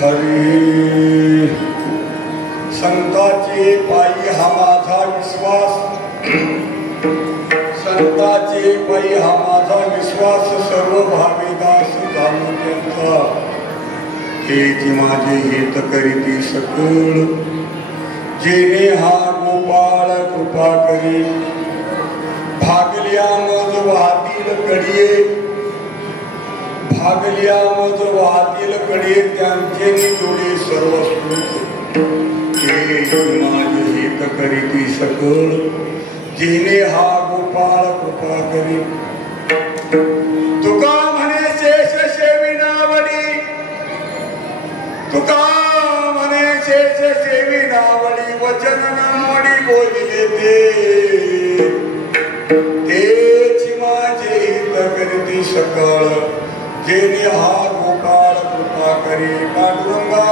हरी संताचे पायी हा माझा विश्वास, संताचे पायी हा माझा विश्वास, सर्व भावेदास झालो त्यांचा, हेच माझे हित करीती सकळ, जेणे हा गोपाळ कृपा करी, भागल्या मज वाहतील कडिये, भागल्या मज वाहतील कडिये, त्यांचे निजोडे सर्व स्तुत, हेच माझे हित करीती सकळ, जेणे हा गोपाळ कृपा करी. तुका म्हणे शेष सेवी नावडी, तुका म्हणे शेष सेवी नावडी, वचन नावडी बोलिले तेच माझे हित करीती सकळ, जेणे हा गोपाळ कृपा करी. पांडुरंगा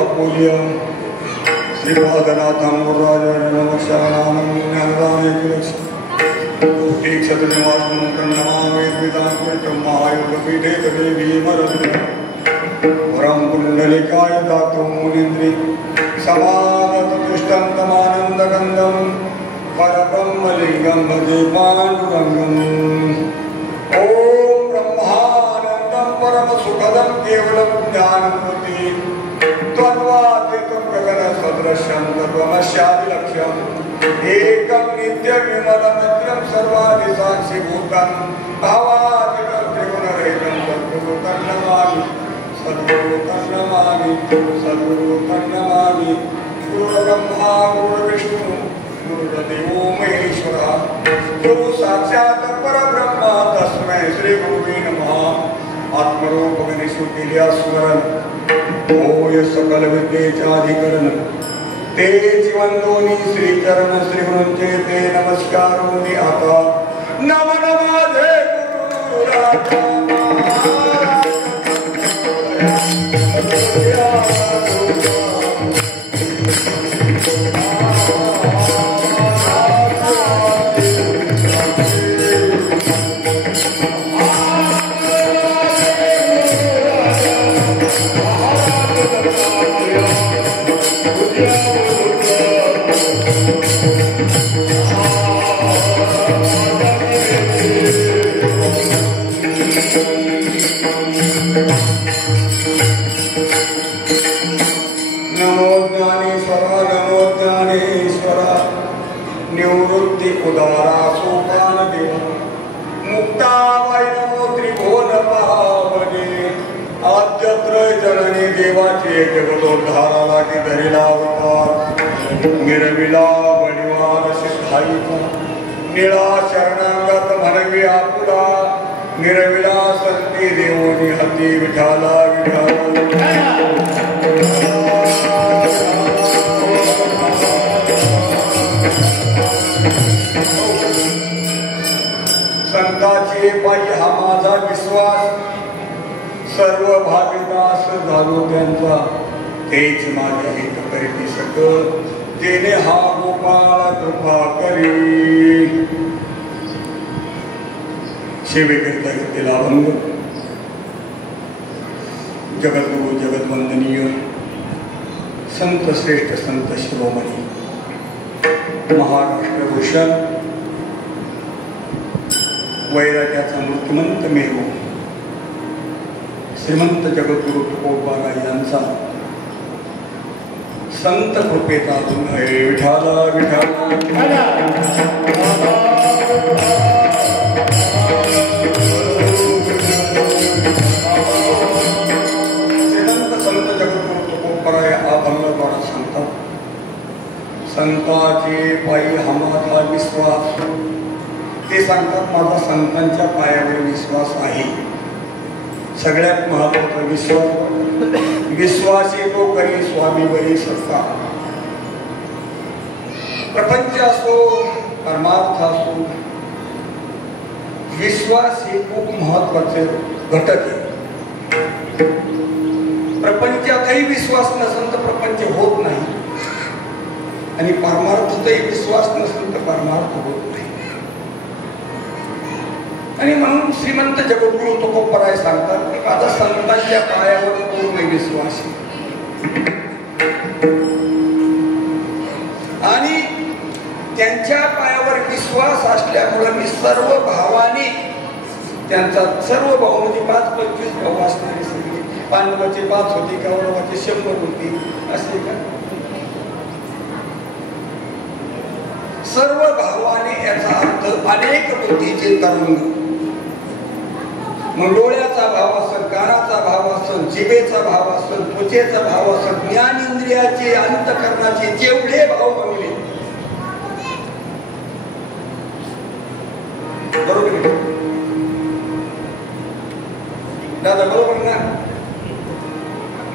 अपोल्य श्रीपादनाथं गुरुराजानमशानानं ज्ञानदानेति क्षत्रनिवासं नमामि वेदान्तं महायोगपीठे देवी मरति वरं कुण्डलिकाय दातुं मुनीन्द्रि समागतुष्टं तमानन्दगन्धं परब्रह्मलिङ्गं भजे पाण्डुरङ्गम्. ॐ ब्रह्मानन्दं परमसुखदं केवलं ज्ञानमूर्ति त्वद्वादितं गगनसदृशं तत्त्वमस्यादिलक्ष्यम् एकं नित्यविमलमित्रं सर्वादिसाक्षिभूतं भावादिकं त्रिगुणरहितं सद्गुरुं नमामि, सद्गुरुं नमामि, सद्गुरुं नमामि. गुरुर्ब्रह्मा गुरुर्विष्णु गुरुर्देवो महेश्वरः, गुरु साक्षात् परब्रह्म तस्मै श्री गुरुवे नमः. आत्मरूप गणेशु केल्या स्मरण, होय सकल विद्येचे अधिकरण, ते जीवनदोनी श्रीचरण श्रीगुरूंचे ते नमस्कारोनी आता. नमन माझे गुरुराजा निवृत्ति उदारा सोपान देव मुक्ता वैनमो त्रिभुवन पावने. आद्यत्र जननी देवाचे जगदोद्धारा लागी धरिला अवतार, मिरविला बळीवार सिद्धाईचा, निळा शरणागत म्हणवी आपुला, मिरविला संती देवोनी हती विठाला विठाला. संताचे पायी हा माझा विश्वास, सर्व भाविदास झालो त्यांचा, तेच माझे हित करीती सकळ, जेणे हा गोपाळ कृपा करी. सेवेकरिता घेतलेला अभंग. जगद्गुरु जगद्वंदनीय संत श्रेष्ठ संत शिरोमणी महाराष्ट्र भूषण वैराग्याचा मूर्तिमंत मेरू श्रीमंत जगद्गुरु तुकोबाराय यांचा संत कृपेचा विठाला विठाला. माझे पायी हा माझा विश्वास. ते सांगतात माझा संतांच्या पायावर विश्वास आहे. सगळ्यात महत्वाचा विश्वास. विश्वास येतो करी स्वामी बरी सत्ता. प्रपंच असो परमार्थ असो, विश्वास हे खूप महत्वाचे घटक आहे. प्रपंचातही विश्वास नसेल तर प्रपंच होत नाही, आणि परमार्थातही विश्वास नसेल तर परमार्थ होत नाही. आणि म्हणून श्रीमंत जगद्गुरु तुकोबराय सांगतात की माझा संतांच्या पायावर पूर्ण विश्वास आहे. आणि त्यांच्या पायावर विश्वास असल्यामुळे मी सर्व भावाने त्यांचा सर्व भाव म्हणजे 5-25 भाऊ असणारे सगळे. पांडवाचे 5 होते, कौरवाचे 100 होते, असे का? सर्व भावाने याचा अर्थ अनेक बुद्धीचे तरंग. मग डोळ्याचा भाव असेल, कानाचा भाव असेल, जिभेचा भाव असेल, त्वचेचा भाव असेल, ज्ञान इंद्रियाचे अंतःकरणाचे जेवढे भाव बनले, बरोबर दादा, बरोबर ना?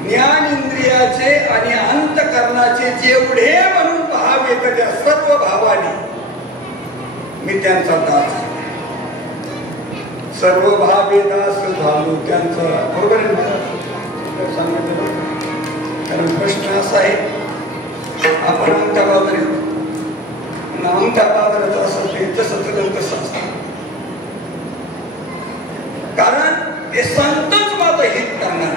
ज्ञान इंद्रियाचे आणि अंतःकरणाचे जेवढे म्हणून भाव येतात त्या सर्व भावाने मी त्यांचा दास आहे. सर्व भावे दास झालो त्यांचा. बरोबर सांगितलं. कारण प्रश्न असा आहे, आपण अंगठा बाजारी अंगठा बाजाराचं असं ते तसं कसं असतं. कारण हे संतच माझं हित करणार.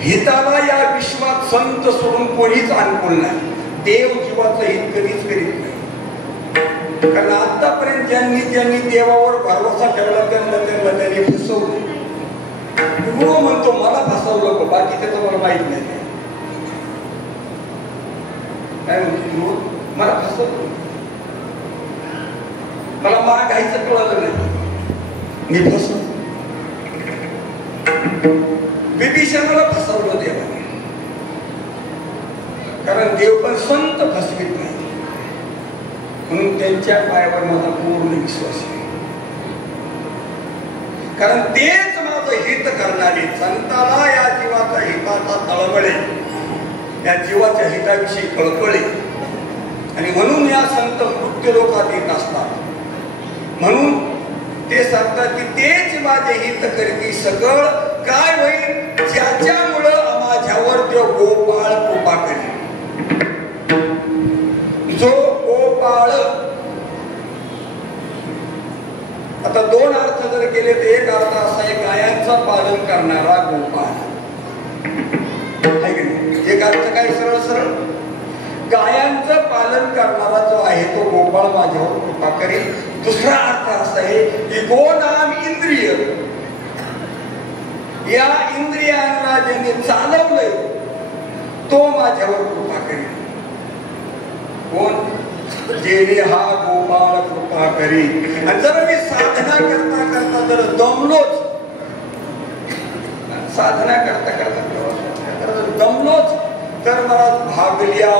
हिताला या विश्वात संत सोडून कोणीच अनुकूल नाही. देव जीवाचं हित कधीच करीत नाही. कारण आतापर्यंत ज्यांनी देवावर भरवसा ठेवला त्यांना त्यांनी फसवलं. गुरु म्हणतो मला फसवलं, बाकी त्याचं मला माहित नाही. काय म्हणतो? मला फसवलं, मला घ्यायचं कळलं नाही, मी फसवलं. विभीषणाला फसवलं देवाने. कारण देव पण संत फसवित नाही. म्हणून त्यांच्या पायावर माझा पूर्ण विश्वास आहे. कारण तेच माझं हित करणारे. संताला या जीवाचा हिताचा तळमळे, या जीवाच्या हिताविषयी कळकळे. आणि म्हणून या संत मृत्यू लोकात येत असतात. म्हणून ते सांगतात की तेच माझे हित करती सकळ. काय होईल? ज्याच्यामुळं माझ्यावर तो गोपाळ कृपा करेल. जो गोपाळ, आता 2 अर्थ जर केले तर एक अर्थ असा आहे गायांचा पालन करणारा गोपाळ. एक अर्थ काय? सरळ सरळ गायांचं पालन करणारा जो आहे तो गोपाळ माझ्यावर कृपा करेल. दुसरा अर्थ असा आहे की गोनाम इंद्रिय, या इंद्रियांना ज्यांनी चालवलंय तो माझ्यावर कृपा करेल. कोण? जेणे हा गोपाळ कृपा करेल. आणि जर मी साधना करता करता जर दमलोच, साधना करता करता दमलोच, तर मला भागल्या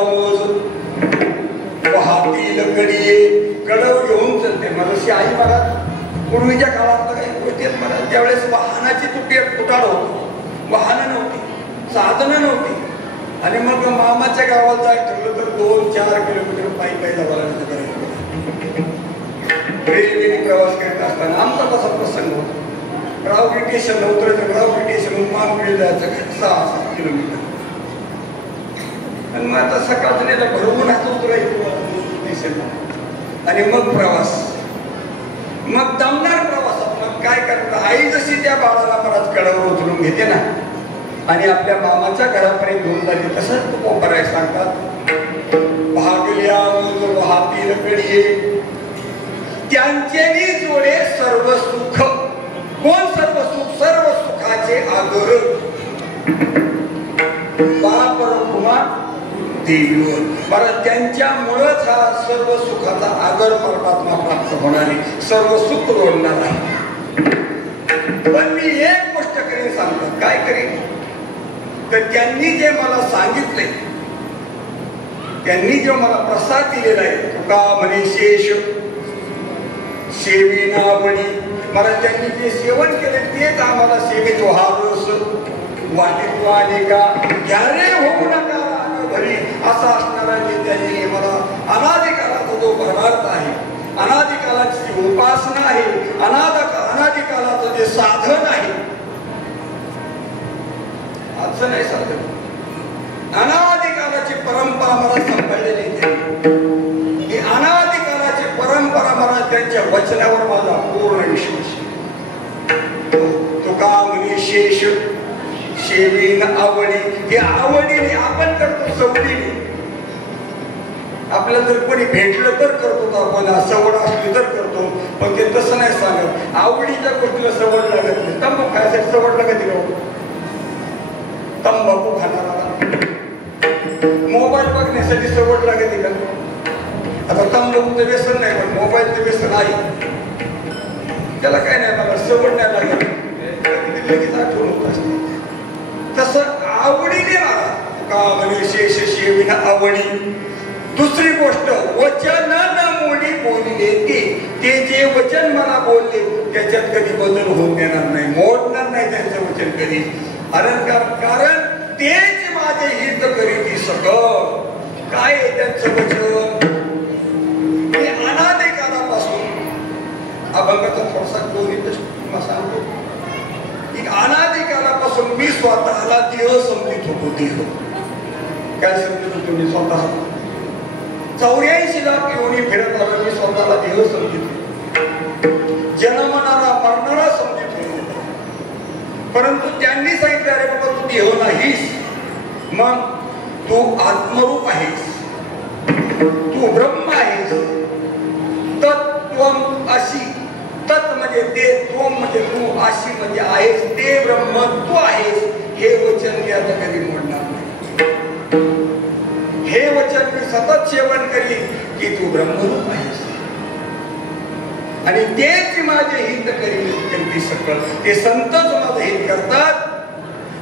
वाहतील गडिये, कडव घेऊन चलते. माझी आई मला पूर्वीच्या काळात काही गोष्टी मला त्यावेळेस वाहनाची तुटाळ होती. वाहनं नव्हती, साधनं नव्हती. आणि मग मामाच्या गावात जायचं ठरलं तर 2-4 किलोमीटर पायी जावं लागायचं. रेल्वेने प्रवास करत असताना आमचा तसा प्रसंग होता. रावरी स्टेशनला उतरायचं, रावरी स्टेशनहून मानगुडी जायचं 6-7 किलोमीटर. आणि मग आता सकाळचं नाही तर भरवून असं उतरायचं स्टेशनला. आणि मग प्रवास, मग दमणार प्रवासात. मग काय करता? आई जशी त्या बाळाला परत कडावर उचलून घेते ना आणि आपल्या मामाच्या घरापर्यंत घेऊन जाते, तसंच तुकोबराय सांगतात भागल्या वाहतील गडिये, त्यांचे जोडे सर्व सुख. कोण सर्व सुख? सर्व सुखाचे आगर बाप रघुमा देवीवर. बरं, त्यांच्यामुळेच हा सर्व सुखाचा आगर परमात्मा प्राप्त होणारे, सर्व सुख जोडणार आहे. पण मी एक गोष्ट करीन सांगतो. काय करीन? तर त्यांनी जे मला सांगितले त्यांनी जो मला प्रसाद दिलेला आहे, तुका म्हणे शेष सेविनावणी, मला त्यांनी जे सेवन केले तेच आम्हाला सेवेचो हा रस वाटीत वाणी का यारे होऊ नका घरी असा असणारा जे त्यांनी मला अनादिकालाचा जो परमार्थ आहे, अनादिकालाची उपासना आहे, अनादिकालाचं जे साधन आहे, आजचं नाही साधन, अनादिकालाची परंपरा मला सांभाळलेली ही अनादिकालाची परंपरा मला त्यांच्या वचनावर माझा पूर्ण विश्वास. तुका म्हणे शेष शेवीन आवडी, हे आवडीने आपण करतो, सवडीने. आपल्याला जर कोणी भेटलं तर करतो, आपण सवड असली तर करतो, पण ते तसं नाही सांगत. आवडीच्या गोष्टीला सवड लागत नाही. तंबाखू खायसाठी सवड लागत नाही, तंबाखू खाणारा मोबाईल बघण्यासाठी सवड लागते का? आता तंबाखूचं व्यसन नाही, पण मोबाईलचं व्यसन आहे, त्याला काय नाही, मला सवड नाही लागत, लगेच आठवण होत असते. तसं आवडीने मला का म्हणे शेष शेविन आवडी. दुसरी गोष्ट, वचन न मोडी बोलले ते जे वचन मला बोलले त्याच्यात कधी बदल होऊन देणार नाही, मोडणार नाही त्यांचं वचन कधी. कारण तेच माझे हित करीती सगळं. काय त्यांचं वचन? मी अनादिकालापासून, अभंगाचा थोडासा गोविंद सांगतो, अनादिकालापासून मी स्वतःला देह समजित होतो. देह काय समजत होतो मी स्वतः? 84 लाख योनी फिरत आलो मी स्वतःला देह समजित होतो, जन्मणारा मरणारा समजित होतो. परंतु त्यांनी सांगितलं, अरे बाबा तू देह नाहीस, मग तू आत्मरूप आहेस, तू ब्रह्म आहेस. तत्त्वम अशी, तत् म्हणजे ते, त्वम म्हणजे तू, अशी म्हणजे आहेस, ते ब्रह्म तू आहेस. हे वचन मी आता कधी मोडणार नाही. हे वचन मी सतत सेवन करीन की तू ब्रह्मरूप आहेस आणि तेच माझे हित करीन. सकळ ते संतच माझं हित करतात.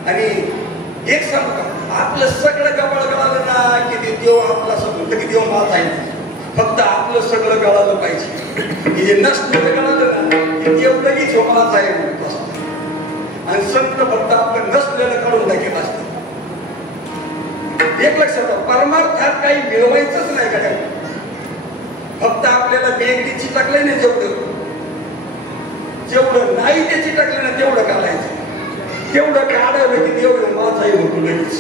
आणि एक सांगतो, आपलं सगळं गबाळ गळालं ना की ते देव आपला समजलं की देव माझा आहे. फक्त आपलं सगळं गळालं पाहिजे, जे नसलेलं गळालं ना की देव लगेच माझा आहे म्हणत असतो. आणि संत फक्त आपलं नसलेलं काढून टाकत असतं. एक लक्षात, परमार्थात काही मिळवायचंच नाही का? फक्त आपल्याला बेगडी चिटकलंय ना, जेवढं नाही ते चिटकलं ना तेवढं काढायचं. तेवढं काढलं की देव माझाही होतो लगेच.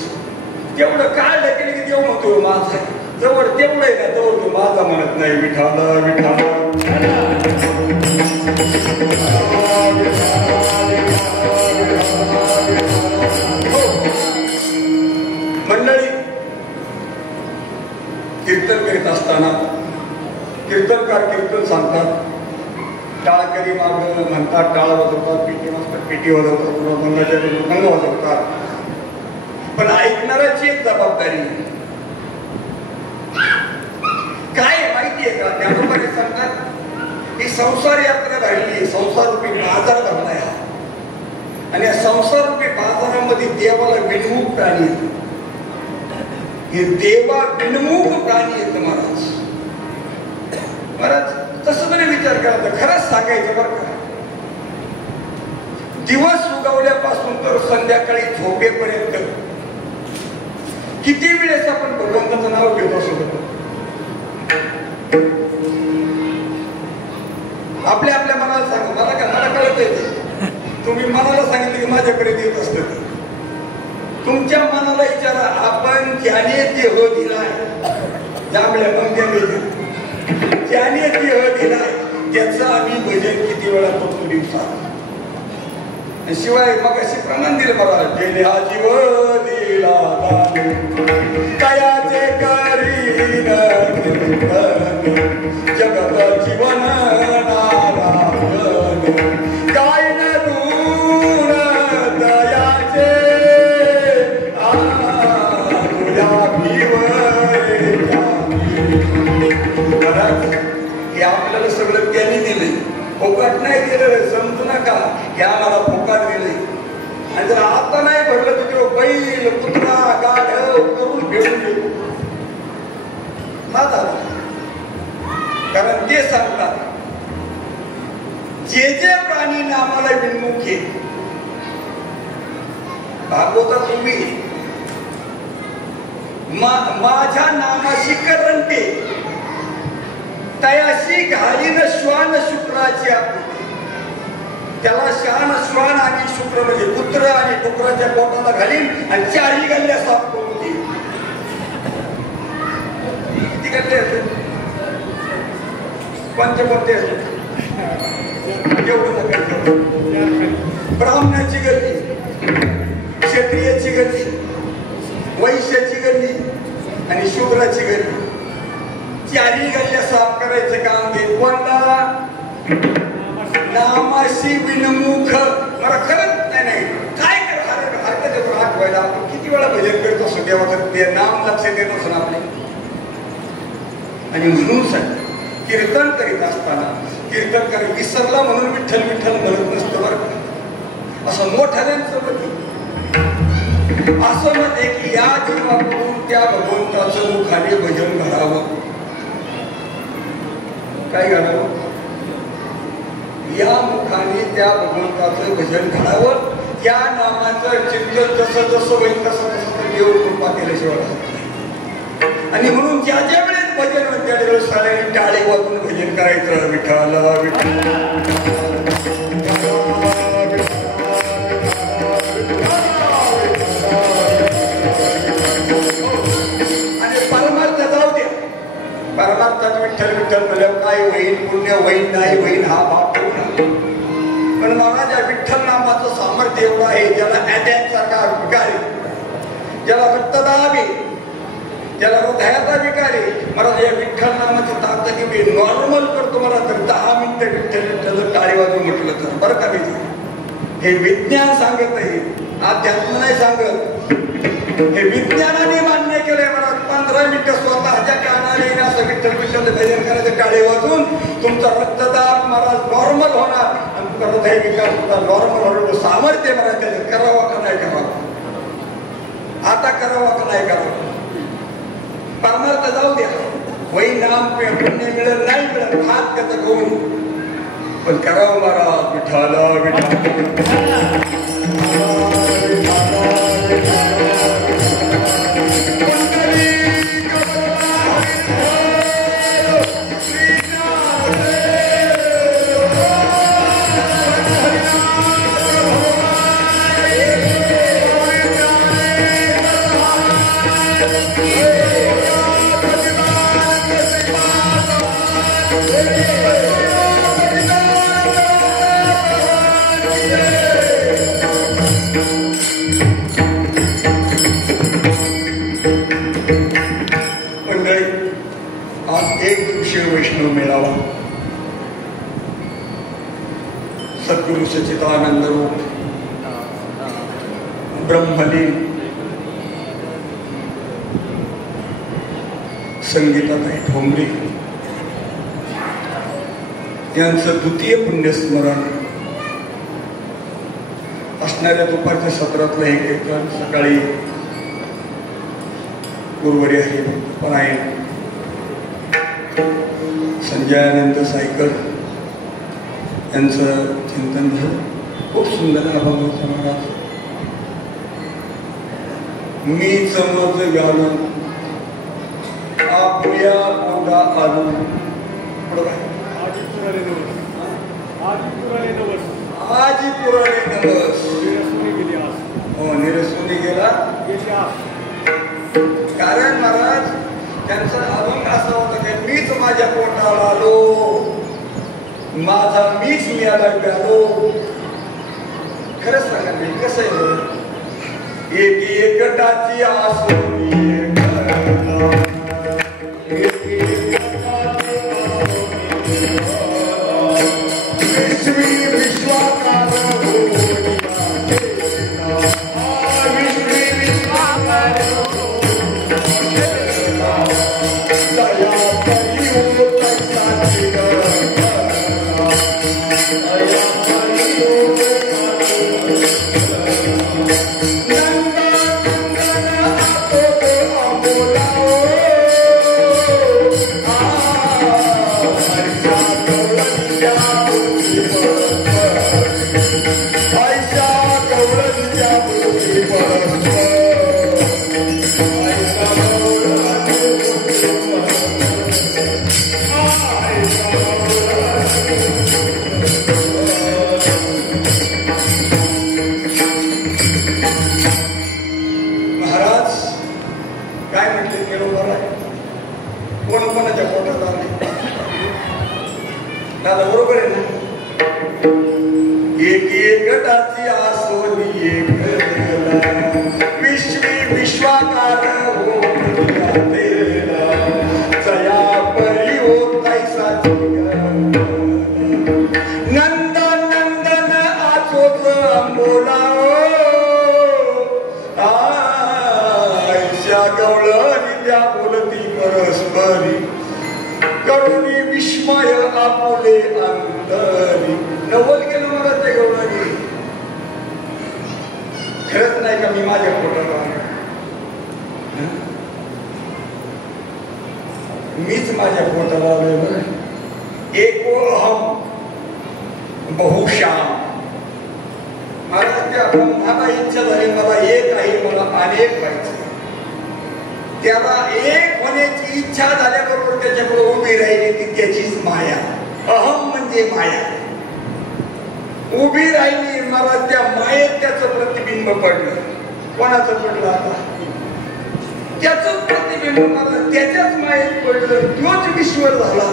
तेवढं काढलं की लगेच देव म्हणतो माझा आहे. जवळ तेवढं आहे ना जवळ तो माझा म्हणत नाही. विठाला विठाला मंडळी, कीर्तन करीत असताना कीर्तनकार कीर्तन सांगतात, टाळकरी माग म्हणतात, टाळ वाजवतात, पेटी वाजतात, पेटी वाजवतात, मृदंग वाजवतात. पण ऐकणाऱ्याची एक जबाबदारी काय माहितीये का? ज्ञानोबाने सांगतात ही संसार यात्रा राहिली, संसार रूपी बाजार भरलाय हा. आणि या संसार रूपी बाजारामध्ये देवाला विनमुख प्राणी येत. हे देवा विनमुख प्राणी येत महाराज. महाराज तसं तरी विचार करा तर खरंच सांगायचं बरं का, दिवस उगवल्यापासून तर संध्याकाळी झोपेपर्यंत किती वेळेस आपण भगवंताचं नाव घेतो सोबत. आपल्या आपल्या मनाला सांगा, मला काय मला कळत येते. तुम्ही मनाला सांगितलं की माझ्याकडे येत असतं. तुमच्या मनाला विचारा, आपण ज्याने देह दिलाय, जांभळ्या पंक्त्या ज्याने देह दिलाय त्याचं आम्ही भजन किती वेळा करतो दिवसात. शिवाय मग असे प्रमाण दिलं मला, जेने हा जीव दिला कयाचे करीन जगत जीवन नारायण काय न दूर दयाचे हे आपल्याला सगळं त्यांनी दिलंय, फुकट नाही दिलं. समजू नका हे आम्हाला फुकट दिलंय. आणि जर आता नाही भरलं तर बैल कुत्रा गाढव करून घेऊन येतो. जे जे प्राणी नामाला विन्मुख आहे भागवतात तुम्ही माझ्या नामाशी करंटे तयाशी घालीन श्वान शुक्राची आकृती. त्याला शान श्वान आणि शुक्र म्हणजे पुत्र आणि डुकराच्या पोटाला घालीन आणि चारही गल्ल्या साफ करून देईन. किती गल्ले असतात कोणते असतात ब्राह्मणाची गल्ली, क्षत्रियाची गल्ली, वैश्याची गल्ली आणि शूद्राची गल्ली. चारही गल्ल्या साफ करायचं काम घे. कोणता नामाशी विनमुख. मला खरंच नाही काय हरकत हात व्हायला. आपण किती वेळा भजन करतो असं देवाचं ते नाम लक्षात येत असं आपले. आणि म्हणून सांग कीर्तन करीत असताना कीर्तन करीत विसरला म्हणून विठ्ठल विठ्ठल म्हणत नसतं बरं का. असं मोठ्याल्यांचं असं म्हणते की या जीवाकडून त्या भगवंताचं मुखाने भजन घडावं. काय घडावं? या मुखाने त्या भगवंताचं भजन घडावं. त्या नामाचं चिंतन जसं जसं होईल तसं तसं देव कृपा केल्याशिवाय. आणि म्हणून ज्या ज्या वेळेस भजन होईल त्या वेळेस साऱ्यांनी टाळे वाजून भजन करायचं. विठ्ठल विठ्ठल परमार्थात विठ्ठल विठ्ठल म्हणल्यावर काय होईल, पुण्य होईल नाही होईल हा भाग पण मला ज्या विठ्ठल नामाचं सामर्थ्य एवढं आहे ज्याला अटॅक सारखा विकार आहे, ज्याला रक्तदाब आहे, ज्याला हृदयाचा विकार आहे, मला या विठ्ठल नामाची ताकद मी नॉर्मल करतो. मला तर 10 मिनिटं विठ्ठल विठ्ठल टाळी वाजून म्हटलं तर बरं का. हे विज्ञान सांगत आहे, अध्यात्म नाही सांगत. हे विज्ञानाने मान्य केलंय. मला 15 मिनिटं स्वतःच्या कानाने असं विठ्ठल विठ्ठल भजन करायचं टाळे वाजून तुमचा रक्तदाब मला नॉर्मल होणार आणि तुमचा हृदय विकार सुद्धा नॉर्मल होणार. सामर्थ्य मला त्याचं करावं का नाही करावं, आता करावं का नाही करावं. परमार्थ जाऊ द्या, वही नाम पुण्य मिळेल नाही मिळेल हात त्याचं घेऊन पण करावं महाराज. विठ्ठला विठ्ठल वैष्णव मेळावा सद्गुरु सच्चिदानंद रूप ब्रह्मलीन संगीताताई ठोंबरे यांचं द्वितीय पुण्यस्मरण असणाऱ्या दुपारच्या सत्रातलं हे कीर्तन सकाळी गुरुवारी हरिभक्तपरायण संजयानंद सायकर यांचं चिंतन झालं. खूप सुंदर अभंग महाराज. मी समज व्यालो आपल्या पोटा आलो. आजी पुराणे नवस हो निरसुनी गेला. कारण महाराज त्यांचा अभंग असा होता की मीच माझ्या पोटाला आलो, माझा मीच मिळाला प्यालो. खरंच सांगा मी कसं आहे, एक एकटाची आसोनी Yeah. एक एकटाची आसोनी एक विश्वी विश्वाकार हो जया परी हो तैसा नंदन नंदन आचोच अंबोला आयशा गवळणी त्या बोलती परस्परी करुणी विस्मय आपुले अंतरी नवल केलं मला ते गवळणी खरंच नाही का मी माझ्या पोटाला मीच माझ्या पोटाला आलोय बरं एको अहम बहुश्याम मला त्या मला इच्छा झाली मला एक आहे मला अनेक व्हायचं त्याला एक होण्याची इच्छा झाल्याबरोबर त्याच्याकडे उभी राहिली ती त्याचीच माया अहम म्हणजे माया उभी राहिली मला त्या मायेत त्याचं प्रतिबिंब पडलं कोणाचं पडलं आता त्याच प्रतिबिंब मला त्याच्याच मायेत पडलं तोच ईश्वर झाला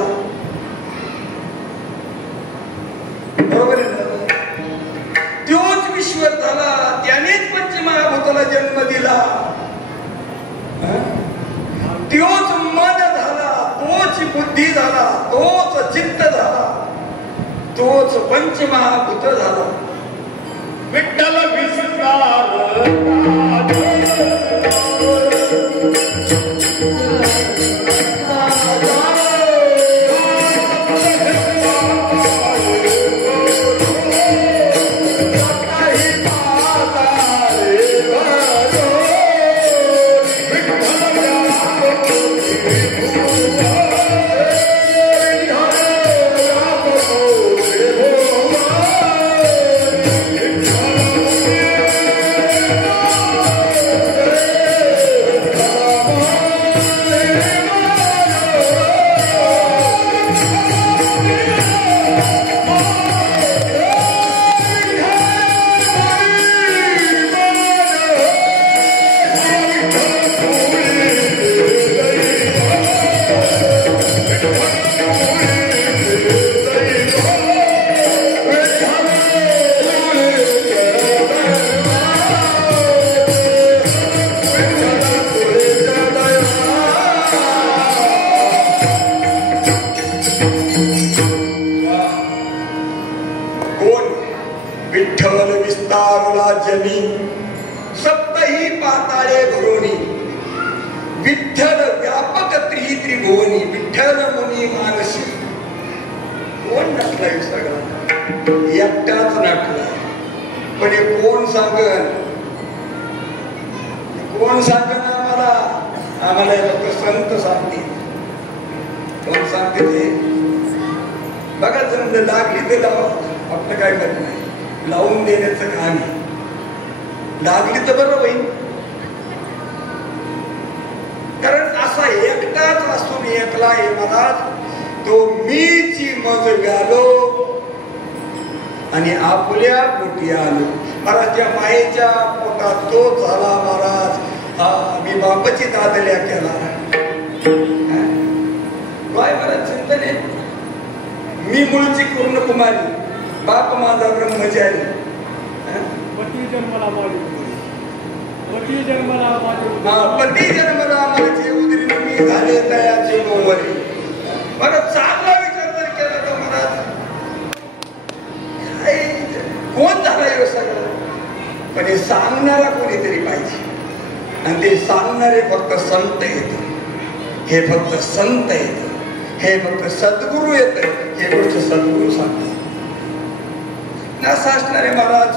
बरोबर आहे ना तोच ईश्वर झाला त्यानेच पंचमहाभूताला जन्म दिला तोच मन झाला तोच बुद्धी झाला तोच चित्त झाला तोच पंचमहाभूत झाला विठ्ठल विसरणार सप्तही पाताळे भरोनी विठ्ठल व्यापक त्रिभुवनी विठ्ठल मुनी मानसी कोण नटलाय सगळा एकटाच नटला पण हे कोण सांगन आम्हाला फक्त संत सांगते कोण सांगते ते बघा जमलं लागली ते लावा आपलं काय करत नाही लावून देण्याचं काम आहे लागली तर बरं होईल कारण असा एकटाच असून एकला आहे महाराज तो मीची मज व्यालो आणि आपल्या पोटी आलो महाराज त्या मायेच्या पोटात तो झाला महाराज मी बापाची दादल्या केला काय महाराज चिंतन आहे मी मूळची पूर्ण कुमारी बाप माझा ब्रह्मचारी पती जन्मला माझे उदरी मी झाले तयाचे मोहरी मला चांगला विचार जर केला तर महाराज कोण झाला सगळं पण हे सांगणारा कोणीतरी पाहिजे आणि ते सांगणारे फक्त संत येत हे फक्त संत येत हे फक्त सद्गुरु येत हे गोष्ट सद्गुरु सांगतात असं असणारे महाराज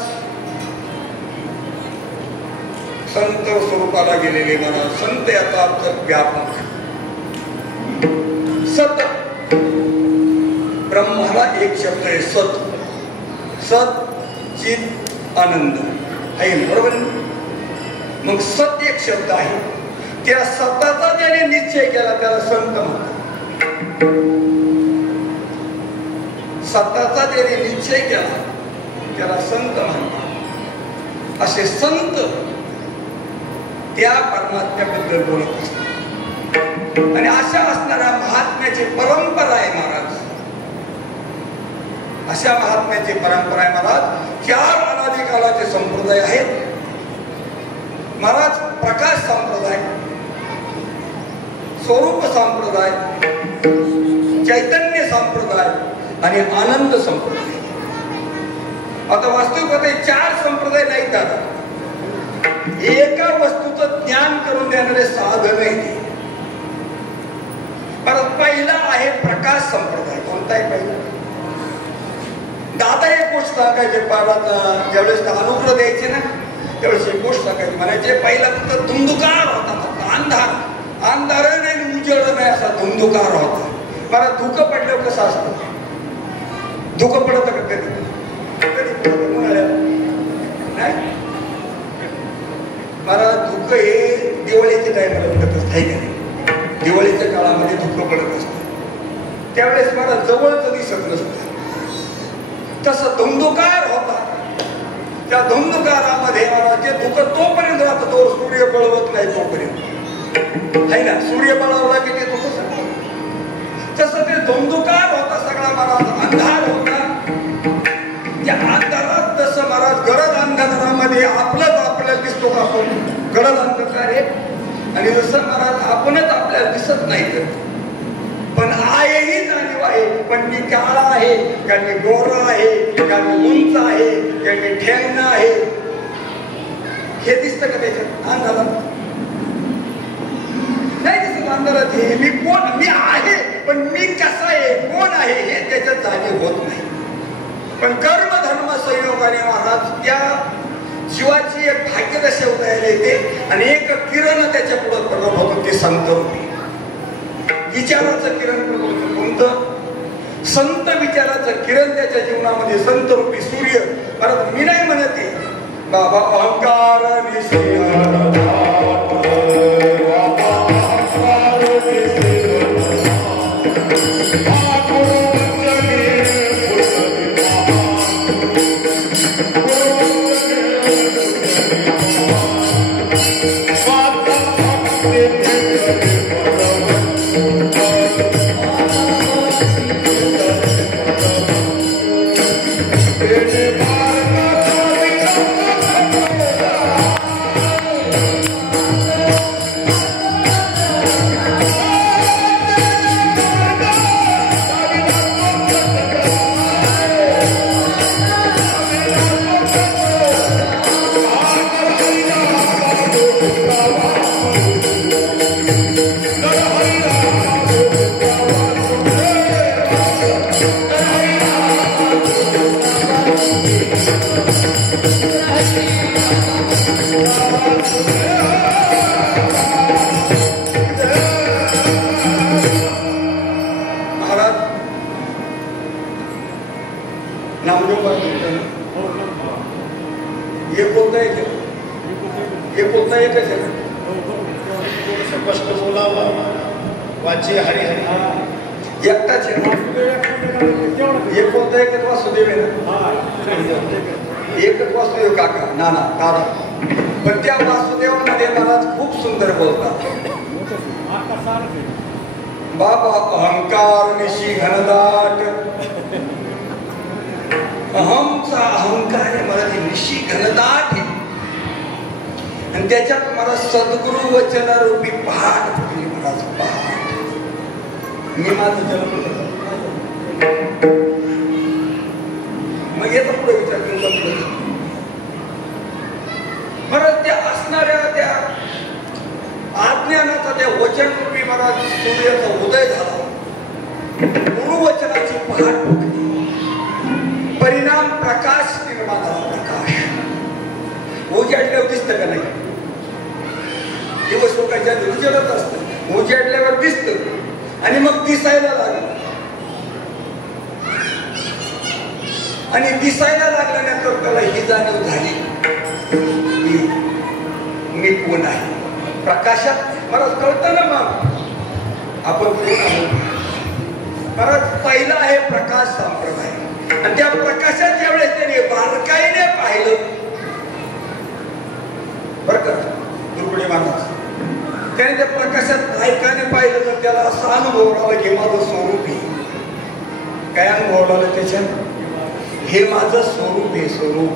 संत स्वरूपाला गेलेले महाराज संत याचा अर्थ व्यापक सत ब्रह्माला एक शब्द आहे सत सत चित आनंद आहे बरोबर मग सत एक शब्द आहे त्या सताचा ज्याने निश्चय केला त्याला संत म्हणतात सताचा ज्याने निश्चय केला त्याला संत म्हणतात असे संत त्या परमात्म्याबद्दल बोलत असतात आणि अशा असणाऱ्या महात्म्याची परंपरा आहे महाराज अशा महात्म्याची परंपरा आहे महाराज. 4 अनादी कालाचे संप्रदाय आहेत महाराज. प्रकाश संप्रदाय, स्वरूप संप्रदाय, चैतन्य संप्रदाय आणि आनंद संप्रदाय. आता वास्तविकता 4 संप्रदाय नाहीत दादा. एका वस्तूचं ज्ञान करून देणारे साधन आहे ते. परत पहिला आहे प्रकाश संप्रदाय. कोणता आहे पहिला? दादा एक गोष्ट सांगायचे पारात ज्यावेळेस अनुग्रह द्यायचे ना त्यावेळेस एक गोष्ट सांगायची. म्हणायचे पहिला फक्त धुंदुकार होता, अंधार. अंधार नाही उजळ नाही असा धुंदुकार होता. मला धुकं पडल्यावर कसं असतं? धुकं पडत का कधी? नाही. मला धुकं हे दिवाळीच्या टायमाला पडत असतं आहे का नाही? दिवाळीच्या काळामध्ये धुकं पडत असतं. त्यावेळेस मला जवळच दिसत नसतं. तसं धुंदुकार होता. त्या धुंदुकारामध्ये मला ते धुकं तोपर्यंत राहतं तो सूर्य बळवत नाही तोपर्यंत आहे ना. सूर्य बळवला की ते धुकं सगळं. तसं ते धुंदुकार होता सगळा महाराज. अंधार होता. त्या अंधारात जसं महाराज गडद अंधकारामध्ये आपल्याला दिसतो का आपण? गडद अंधकार आहे. आणि जसं महाराज आपणच आपल्याला दिसत नाही तर पण आहेही जाणीव आहे. पण मी काळा आहे का मी गोरा आहे का मी उंच आहे का मी ठेंगणा आहे हे दिसतं का त्याच्यात? अंधारात नाही दिसत. अंधारात हे मी कोण? मी आहे पण मी कसा आहे, कोण आहे हे त्याच्यात जाणीव होत नाही. पण कर्म धर्म संयोगाने महाराज त्या जीवाची एक भाग्यदशा उदयाला येते आणि एक किरण त्याच्या पुढे प्रगट होतं. ते संत रूपी विचाराचं किरण कोणतं? संत विचाराचं किरण त्याच्या जीवनामध्ये संत रूपी सूर्य. परत मी नाही म्हणते बाबा अहंकार एकच वासुदेव काका नाना दादा. पण त्या वासुदेवामध्ये महाराज खूप सुंदर बोलतात. बाबा अहंकार निशी घनदाट. अहमचा अहंकार आहे महाराज निशी घनदाट आहे. आणि त्याच्यात मला सद्गुरु वचन रूपी पहाट फुटली महाराज. पहाट. मी माझं जन्म मग येतो पुढे विचार केला. बरं त्या असणाऱ्या त्या आज्ञानाचा त्या वचन रूपी महाराज सूर्याचा उदय झाला. गुरुवचनाची पहाट फुटली. परिणाम प्रकाश निर्माण झाला. प्रकाश उजाडल्यावर दिसतं का नाही? दिवस लोकांच्या उजेडत असतं. उजाडल्यावर दिसतं आणि मग दिसायला लागलं. आणि दिसायला लागल्यानंतर त्याला ही जाणीव झाली मी कोण आहे. प्रकाशात मला कळतं ना मग आपण कोण आहोत. परत पहिला आहे प्रकाश संप्रदाय. आणि त्या प्रकाशात ज्यावेळेस त्याने बारकाईने पाहिलं बरं का दुर्गुणे महाराज, त्याने त्या प्रकाशात बारकाईने पाहिलं तर त्याला असा अनुभव आला की माझं स्वरूप आहे. काय अनुभव आला त्याच्यात? हे माझं स्वरूप आहे. स्वरूप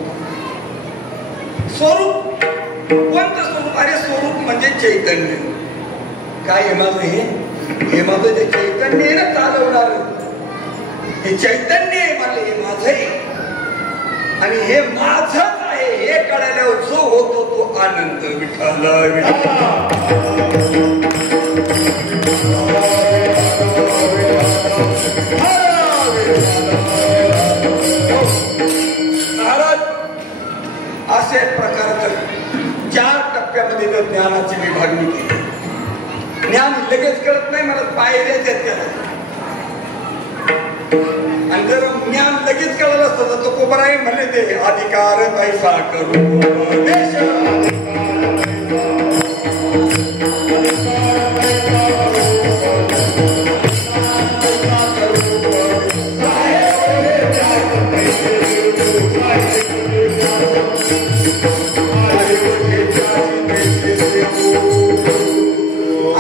स्वरूप कोणतं स्वरूप? अरे स्वरूप म्हणजे चैतन्य. काय आहे माझं? हे माझं जे चैतन्य आहे ना चालवणार, हे चैतन्य आहे मला, हे माझं आहे. आणि हे माझंच आहे हे कळल्यावर जो होतो तो आनंद. विठ्ठल महाराज असे प्रकारचं 4 टप्प्यामध्ये जर ज्ञानाची विभागणी केली. ज्ञान लगेच कळत नाही, मला पायऱ्याच आहेत त्याला. आणि जर ज्ञान लगेच कळलं असतं तर तो कोपराई म्हणले ते अधिकार पैसा करू देश.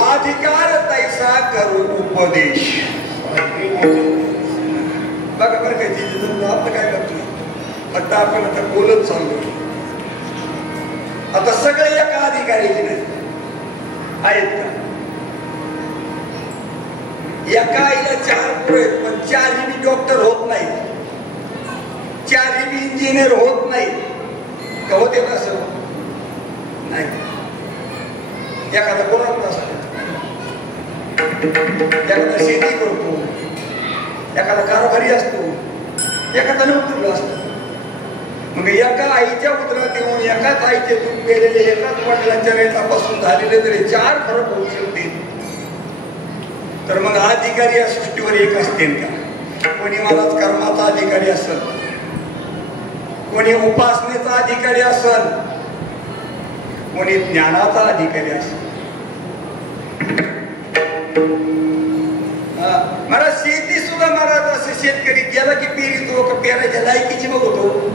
अधिकार तैसा करू उपदेश. बघा बरं काय आपलं काय करतो, फक्त आपण आता बोलत चाललो. आता सगळे एका अधिकारीचे नाही आहेत का? एका आईला 4 पोरं आहेत, पण 4ही बी डॉक्टर होत नाही, 4ही बी इंजिनियर होत नाही का? होते का? असं नाही. एखादा कोणाला असतो, एखादा शेती करतो, एखादा कारभारी असतो, एखादा नोकरीला असतो. मग एका आईच्या उदरात येऊन एकाच आईचे दूध पेलेले, एकाच वडिलांच्या रेटापासून झालेले जरी 4 फरक होऊ शकतील, तर मग अधिकारी या सृष्टीवर एक असतील का? कोणी मलाच कर्माचा अधिकारी असेल, कोणी उपासनेचा अधिकारी असेल, कोणी ज्ञानाचा अधिकारी असेल. मला शेती सुद्धा महाराज असे शेतकरी गेला की पेरितो का पेरायच्या लायकीची मग होतो,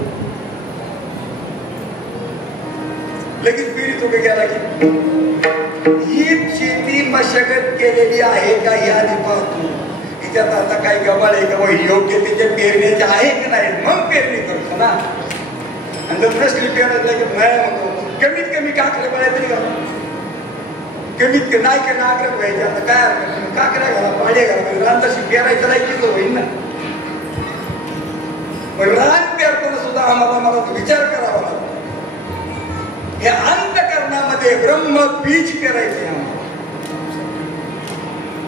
लगेच पेरितो का गेला की. ही शेती मशागत केलेली आहे का हे आधी पाहतो. तिच्यात आता काय गबाळ आहे का योग्य त्याच्या पेरण्याचे आहे की नाही, मग पेरणी करतो ना. आणि जर नसली पेरायला की नाही म्हणतो, कमीत कमी काकरे बळ्या तरी घाला, कमीत कमी नाही का नागरक व्हायचे. आता काय काकऱ्या घाला, पाड्या घाला, रान तशी पेरायचं लायकीच होईल ना. पण रान पेरताना सुद्धा आम्हाला विचार करावा लागतो. हे अंतःकरणामध्ये ब्रह्म बीज पेरायचे. आम्हाला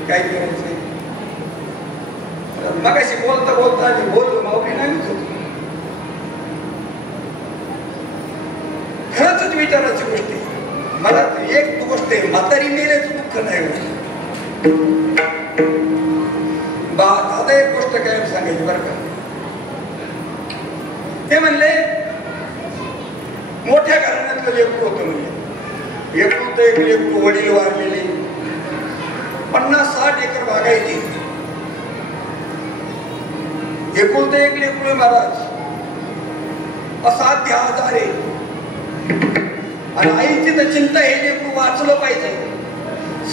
काय करायचंय? मगाशी बोलता बोलता आणि बोललो माऊली नाहीच होतो. खरंच विचारायची गोष्ट आहे. मला एक गोष्ट आहे, म्हातारी मेल्याचं दुःख नाही होत. दादा एक गोष्ट काय सांगायची बरं का. ते म्हणले मोठ्या घराण्यातलं लेकरू होतं, म्हणजे एक लेकरू, वडील वारलेले, 50-60 एकर बागायती, एकुलतं एक लेकरू महाराज, असाध्य आजार आहे. आणि आईची तर चिंता, हे लेकरू वाचलं पाहिजे.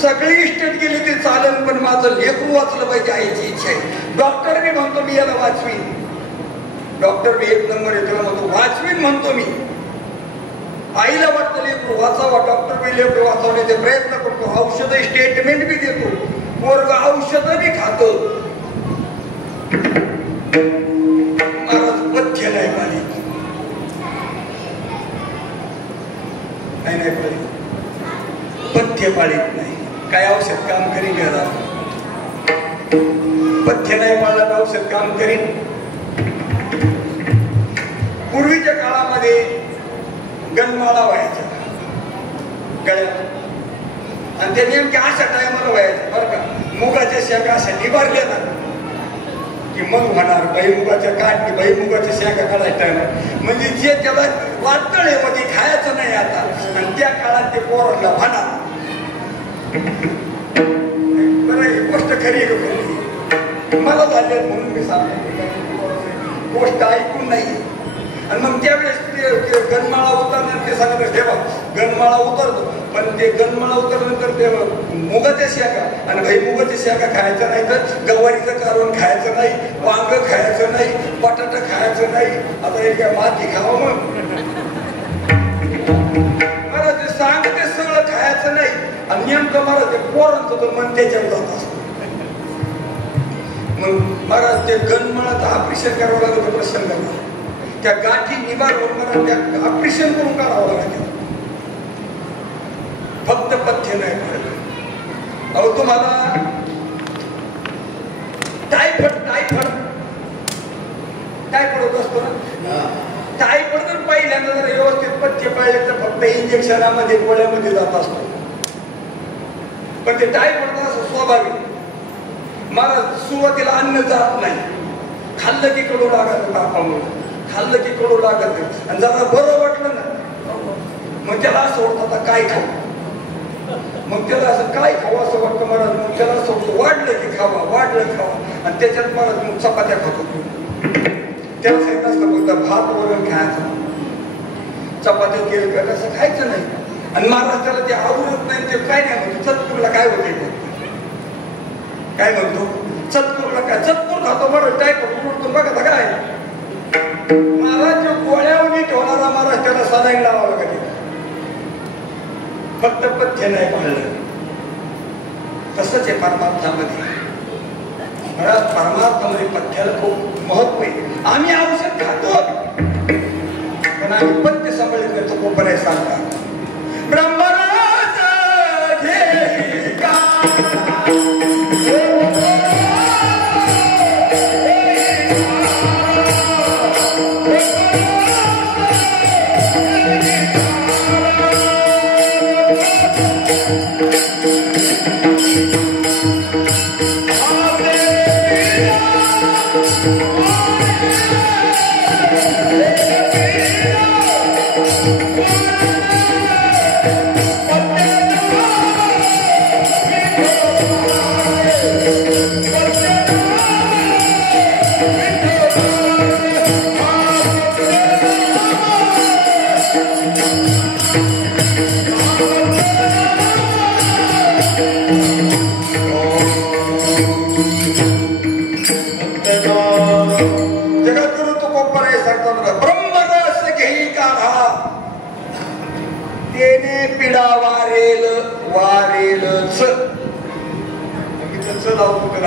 सगळी इस्टेट गेली ते चालेल, पण माझं लेकरू वाचलं पाहिजे, आईची इच्छा आहे. डॉक्टर मी म्हणतो मी याला वाचवीन, डॉक्टर मी 1 नंबर येतो म्हणतो, वाचवीन म्हणतो मी. आईला वाटतं लेकरू वाचावा, डॉक्टर मी लेकरू वाचवण्याचे प्रयत्न करतो, औषध स्टेटमेंट बी देतो, पोरग औषध बी खातो. महाराज पथ्य नाही पाणी, काय नाही पाळीत, पथ्य पाळीत नाही. काय औषध काम करीन घ्या, पथ्य नाही पाळलं औषध काम करीन. पूर्वीच्या काळामध्ये गणमाळा व्हायचा गळ्यात, आणि ते नेमक्या अशा टायमाला व्हायचं बरं का. मुगाच्या शेंगा अशा निभारल्या ना की मग होणार बैमुगाच्या काढणी, बैमुगाच्या शेंगा काढायच्या टायमाला, म्हणजे जे त्याला वाटळ आहे मध्ये खायचं नाही आता. आणि त्या काळात ते पोरांना म्हणा बरं. ही गोष्ट खरी आहे, मला झाले म्हणून मी सांगतो, गोष्ट ऐकून नाही. आणि मग त्यावेळेस गणमाळा उतरणार ते सांगत ठेवा, गणमाळा उतरतो, पण ते गणमाळा उतरल्यानंतर ते मुगाच्या शेंगा आणि भैमुगाच्या शेंगा खायचं नाही, तर गवारीचं काढून खायचं नाही, वांग खायचं नाही, बटाटा खायचं नाही, आता हे काय माती खावं मग? मला ते सांग ते सगळं खायचं नाही आणि नेमकं मला ते पोरांचं तर मन त्याच्यावर जात असतं. मग मला ते गणमळात ऑपरेशन करावं लागतं प्रसंगाला, त्या गाठी निवारून मला त्या ऑपरेशन करून काढावं लागेल. फक्त पथ्य नाही पाहिजे. अहो तुम्हाला टायफॉइड होत असतो ना, टायफॉइड जर पहिल्यांदा जर व्यवस्थित पथ्य पाहिजे तर फक्त इंजेक्शनामध्ये गोळ्यामध्ये जात असतो. पण ते टायफॉइड असं स्वाभाविक, मला सुरुवातीला अन्न जात नाही, खाल्लं की कडू लागत, तापामुळे खाल्लं की कडू लागत, आणि जरा बरं वाटलं ना मग त्याला असं वाटतं आता काय खाऊ, मग त्याला असं काय खावं असं वाटतं मला. मग त्याला असं वाटतं वाढलं की खावा, वाढलं खावा, आणि त्याच्यात मला मग चपात्या खातो. त्याला सांगितलं असतं फक्त भात वरण खायचं, चपात्या केलं का तसं खायचं नाही. आणि महाराष्ट्राला ते आवडत नाही, ते काय नाही म्हणतो चतपूरला काय होते, काय म्हणतो चतपूरला काय, चतपूर खातो बरं टायफॉइड उडतो बघा काय. महाराज गोळ्यावणी ठेवणारा महाराष्ट्राला सलाईन लावावं लागेल. फक्त पथ्य नाही पाळलं. तसंच आहे परमार्थामध्ये. परमार्थामध्ये पथ्याला खूप महत्व आहे. आम्ही औषध खातो पण आम्ही पथ्य सांभाळत नाही. तो कोपऱ्या सांगतात ब्रह्मराज घे का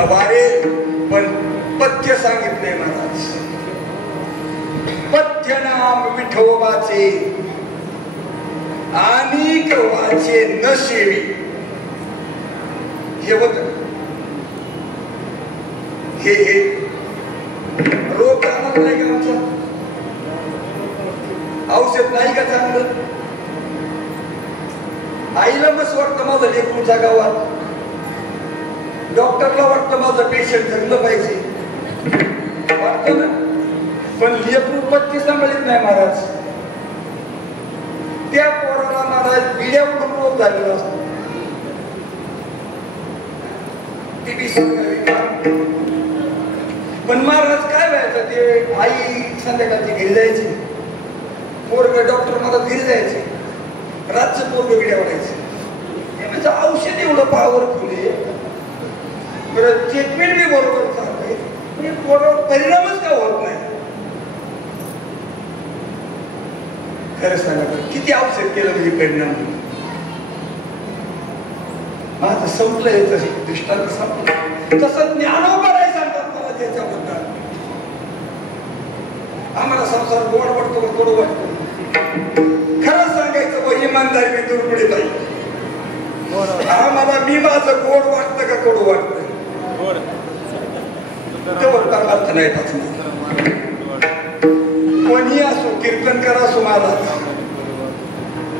वारेल. पण पथ्य सांगितले महाराज. पथ्य नाम विठोबाचे अनेक वाचे न सेवी. हे होत हे रोग आणत नाही का आमचं, औषध नाही का चांगलं. आईला मस्त वाटतं माझं लेकरू जगावात, डॉक्टरला वाटतं माझं पेशंट जगलं पाहिजे वाटतं ना. पण लेकरू पथ्य सांभाळत नाही महाराज. त्या पोराला महाराज बिड्यावरून रोग झालेला असतो. पण महाराज काय व्हायचं, ते आई संध्याकाळची घरी जायची, पोरग डॉक्टर मला घरी जायचे, रातचं पोरग बिड्यावर यायचे. औषध एवढं पॉवरफुल आहे, बरं ट्रीटमेंट बी बरोबर चालू आहे, पोरावर परिणामच का होत नाही. खरं सांगा बरं, किती औषध केलं म्हणजे परिणाम. माझं संपलं याचं दृष्टांत संपलं. तसं ज्ञानोबा नाही सांगतात मला त्याच्याबद्दल. आम्हाला संसार गोड वाटतो का कडू वाटतो. खरं सांगायचं व इमानदारी मी दुर्गुडी पाहिजे. आम्हाला मी माझं गोड वाटतं का कडू वाटतं तेवढं परमार्थ नाही पाचणार. कोणी असो, कीर्तनकार असो, महाराज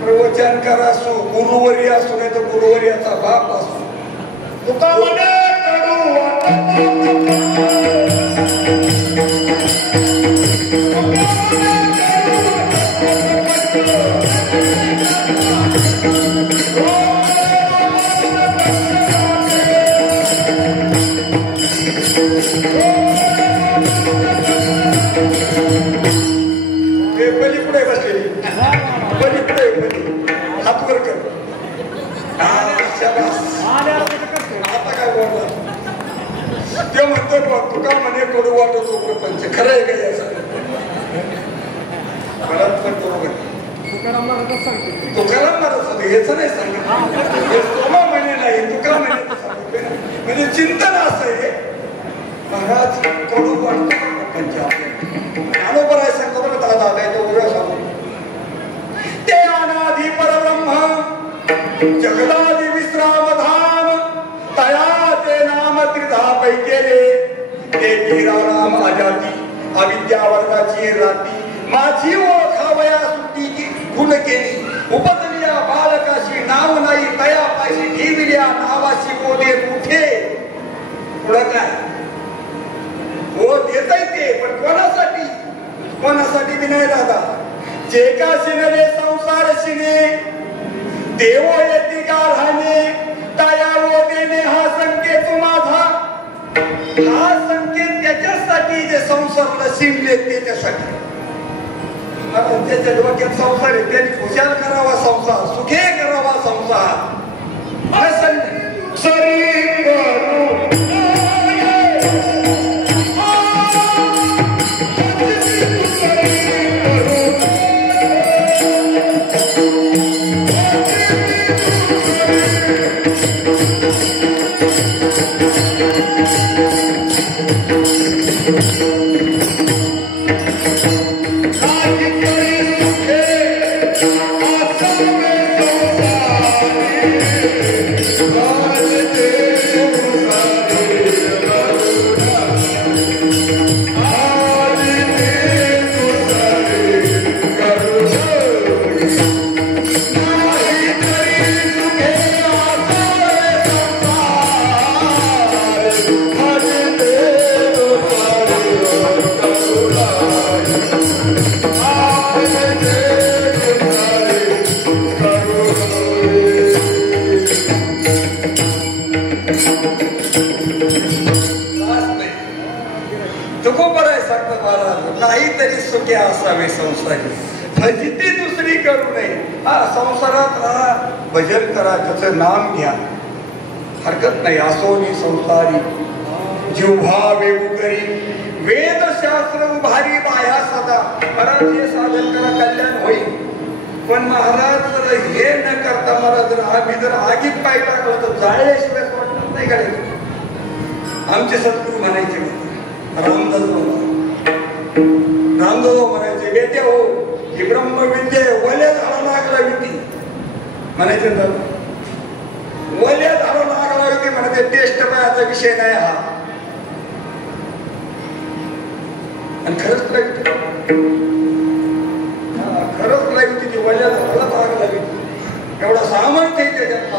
प्रवचनकार असो, गुरुवरी असो, नाही तर गुरुवर्याचा बाप असो, तुका म्हणे कडू पलीकडे बसलेली, पलीकडे हात वर कर. आता काय बोलणार, ते म्हणतो बघ तुका म्हणे कडू वाटतो प्रपंच खरं आहे का याचं परत पण बरोबर तुकाराम महाराज सांगतो हेच नाही सांगत सोमा म्हणे नाही तुका म्हणे म्हणजे चिंतन असं आहे महाराज कडू वाटतो प्रपंच बरोबर आहे सांगतो बरं दादा त्याच्या उभ्या सांगतो ते अनादि परब्रह्म जगदादि विश्राम धाम तया ते नाम त्रिधा पैकेले ते गिरा नाम अजाती अविद्या वर्गाची राती माझी ओळखावया सुट्टीची गुण केली उपदलिया बालकाशी नाव नाही तया पाशी ठेविल्या नावाशी बोले कुठे पुढं काय हो देताय ते पण कोणासाठी कोणासाठी विनय दादा जे का शिनले संसार शिने देव येती गाढाने तया वो देणे हा संकेत माझा हा संकेत त्याच्यासाठी जे संसारला शिनले त्याच्यासाठी त्याच्या डोक्यात संसार आहे त्यांनी खुशाल करावा संसार सुखे करावा संसार नाही तरी सुखे असावे संसारी फजिती दुसरी करू नये हा संसारात राहा भजन करा त्याचं नाम घ्या हरकत नाही असोनी संसारी जिव्हा वेगू करी वेद शास्त्र उभारी बाया सदा महाराज हे साधन करा कल्याण होईल पण महाराज जर हे न करता महाराज जर आम्ही जर आगीत पाय टाकलं तर जाळल्याशिवाय वाटत नाही करायचं आमचे सद्गुरू म्हणायचे रामदास म्हणायचे बेटे हो ही ब्रह्मविद्या वल्या झाडा लागला होती म्हणायचे वल्या झाडा लागला होती म्हणायचे टेस्ट पायाचा विषय नाही हा आणि खरंच लागते खरंच लागते ती वल्या झाडाला लागला होती एवढा सामर्थ्य त्याच्यात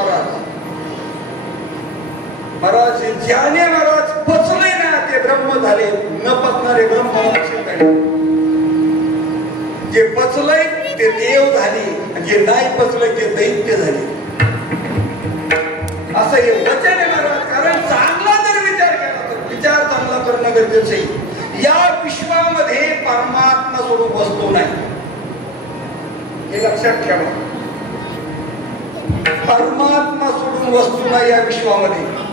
महाराज ज्याने महाराज पचले ना ते ब्रह्म झाले न पचणारे ब्रह्म जे पचलय ते देव झाले जे नाही पचलय ते दैत्य झाले असं हे वचन आहे महाराज कारण चांगला जर विचार केला तर विचार चांगला करणं गरजेचं आहे या विश्वामध्ये परमात्मा स्वरूप वस्तू नाही हे लक्षात ठेवा परमात्मा सोडून वस्तू नाही या विश्वामध्ये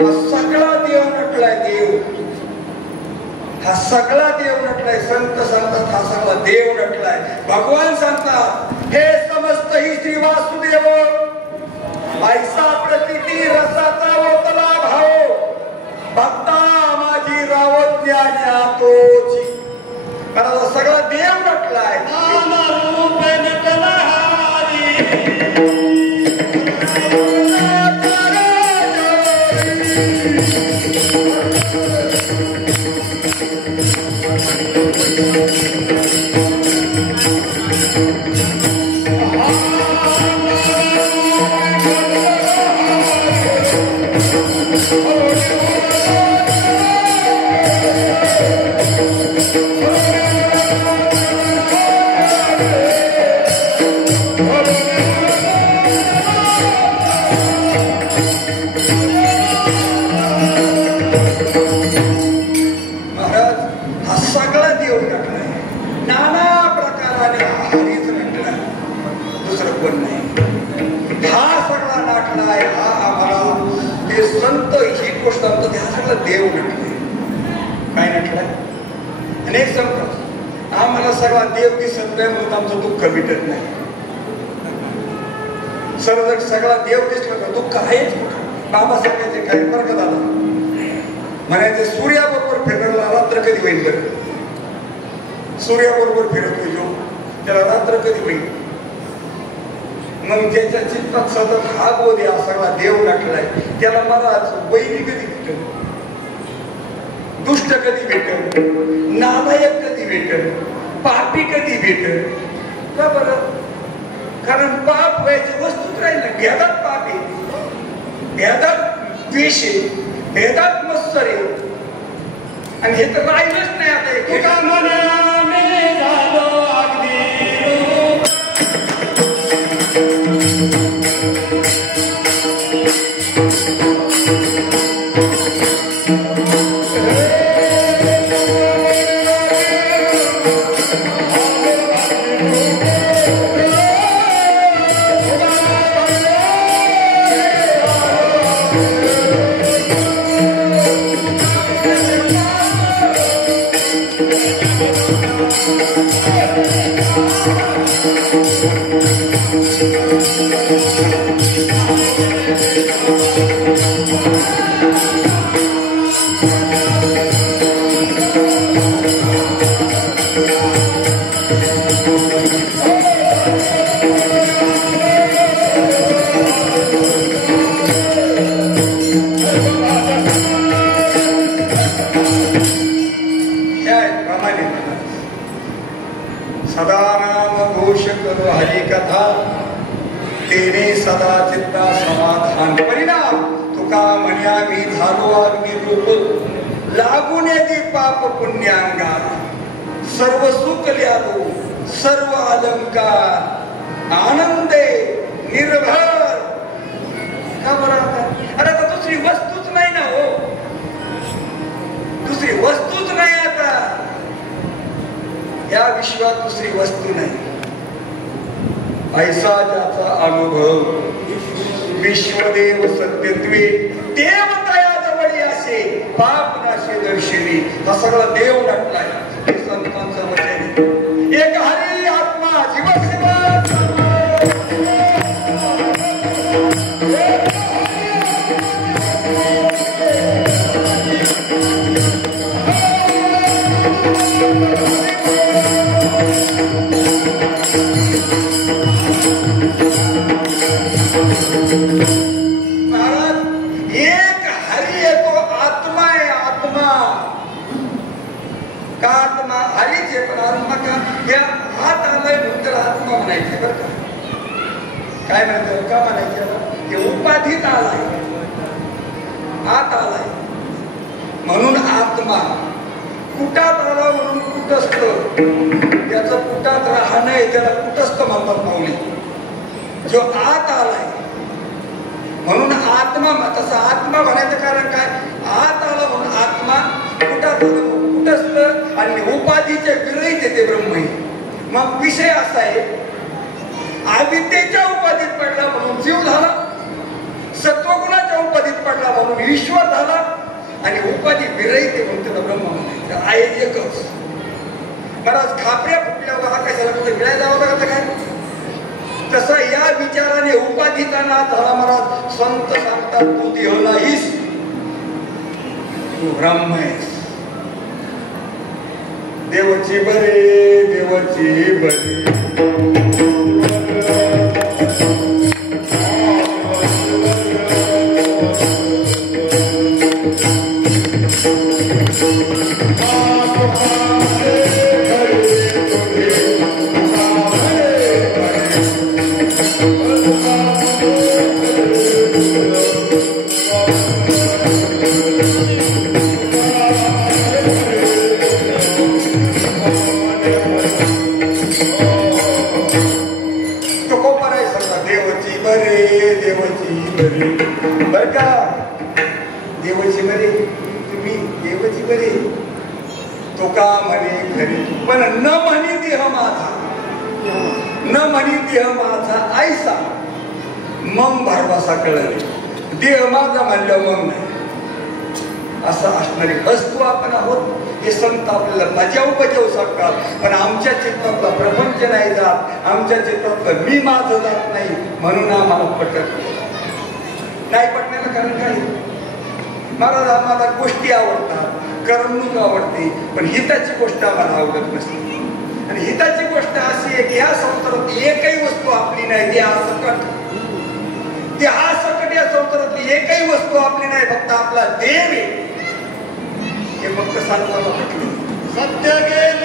सगळा देव नटलाय देव हा सगळा देव नटलाय संत सांगतात हा सगळा देव नटलाय भगवान सांगतात हे समस्त ही श्री वासुदेव ऐसा प्रतीती रसाचा ओतला भाव भक्ता माझी रावत ज्ञान्या तोची कारण सगळा देव नटलाय नाना रूप नटला सगळा देव दिसत नाही म्हणून आमचं दुःख मिटत नाही. सगळा देव दिसला तर दुःख आहेच. बाबा सांगायचे काय बरं का दादा, म्हणायचे सूर्याबरोबर फिरला रात्र कधी होईल बरं. सूर्याबरोबर फिरतो जो त्याला रात्र कधी होईल. मग ज्याच्या चित्तात सतत हा बोध या सगळा देव नटलाय त्याला महाराज वैरी कधी भेटेल, दुष्ट कधी भेटेल, नालायक कधी भेटेल, पापी कधी भेटेल का बरं? कारण पाप व्हायची वस्तूच राहील ना. भेदात पाप आहे, भेदात द्वेष आहे, भेदात मत्सर आहे आणि हे तर राहिलंच नाही. आता सदा चित्ता समाधान परिणाम. तुका म्हण्या मी झालो अग्नी रूप लागून येते पाप पुण्यांगा. सर्व सुख ल्यालो सर्व अलंकार आनंदे निर्भर. का बरं? अरे आता दुसरी वस्तूच नाही ना हो, दुसरी वस्तूच नाही. आता या विश्वात दुसरी वस्तू नाही. ऐसा ज्याचा अनुभव विश्वदेव सत्यत्वे देवतया जवळी असे पाप नाशे दर्शनी. हा सगळा देव नटलाय. हे संतांचं वचन. एक हरी आत्मा शिव शिव महाराज. एक हरी आहे तो आत्मा आहे. आत्मा का आत्मा हरीच आहे. पण आत्मा का या हात आलाय म्हणून आत्मा म्हणायचे बरं का. काय म्हणतो का म्हणायचे? हे उपाधीत आलाय, हात आलाय म्हणून आत्मा. कुटात आला म्हणून कुटस्थ. त्याचं कुटात राहणं आहे त्याला कुटस्थ म्हणतात माऊली. जो आत आलाय म्हणून आत्मा. तसा आत्मा म्हणायचं कारण काय? आत आला म्हणून आत्मा, कुटात कुटस्थ आणि उपाधीचे विरहित येते ब्रह्म. मग विषय असा आहे, अविद्येच्या उपाधीत पडला म्हणून जीव झाला, सत्वगुणाच्या उपाधीत पडला म्हणून ईश्वर झाला आणि उपाधी विरहित आहे म्हणून त्याला ब्रह्म म्हणायचं. आहे एकच. महाराज खापऱ्या फुटल्यावर आकाशाला कुठे मिळायला जावं लागतं काय? तसा या विचाराने उपाधीचा नाश झाला. महाराज संत सांगतात तू देह नाहीस, तू ब्रह्म आहेस. देवाची बरे, देवाची बरे. बर का देवाची बरे, तुम्ही देवाची बरे. तो का म्हणे खरी पण न म्हणे देह माझा, न म्हणे देह माझा ऐसा. मग भरवासा कळले. देह माझा म्हणलं मग नाही. असं असणारी वस्तू आपण आहोत. हे संत आपल्याला बजाव सांगतात, पण आमच्या चित्तातला प्रपंच नाही जात, आमच्या चित्तातलं मी माझं जात नाही, म्हणून आम्हाला पटत नाही. पटण्याला कारण काय? महाराज आम्हाला गोष्टी आवडतात, करमणूक आवडते, पण हिताची गोष्ट आम्हाला आवडत नसते. आणि हिताची गोष्ट अशी आहे की ह्या संसारात एकही वस्तू आपली नाही, ती हा सकट. ती हा सकट या संसारातली एकही वस्तू आपली नाही, फक्त आपला देव आहे. हे फक्त सांगताना म्हटलं सत्य गेले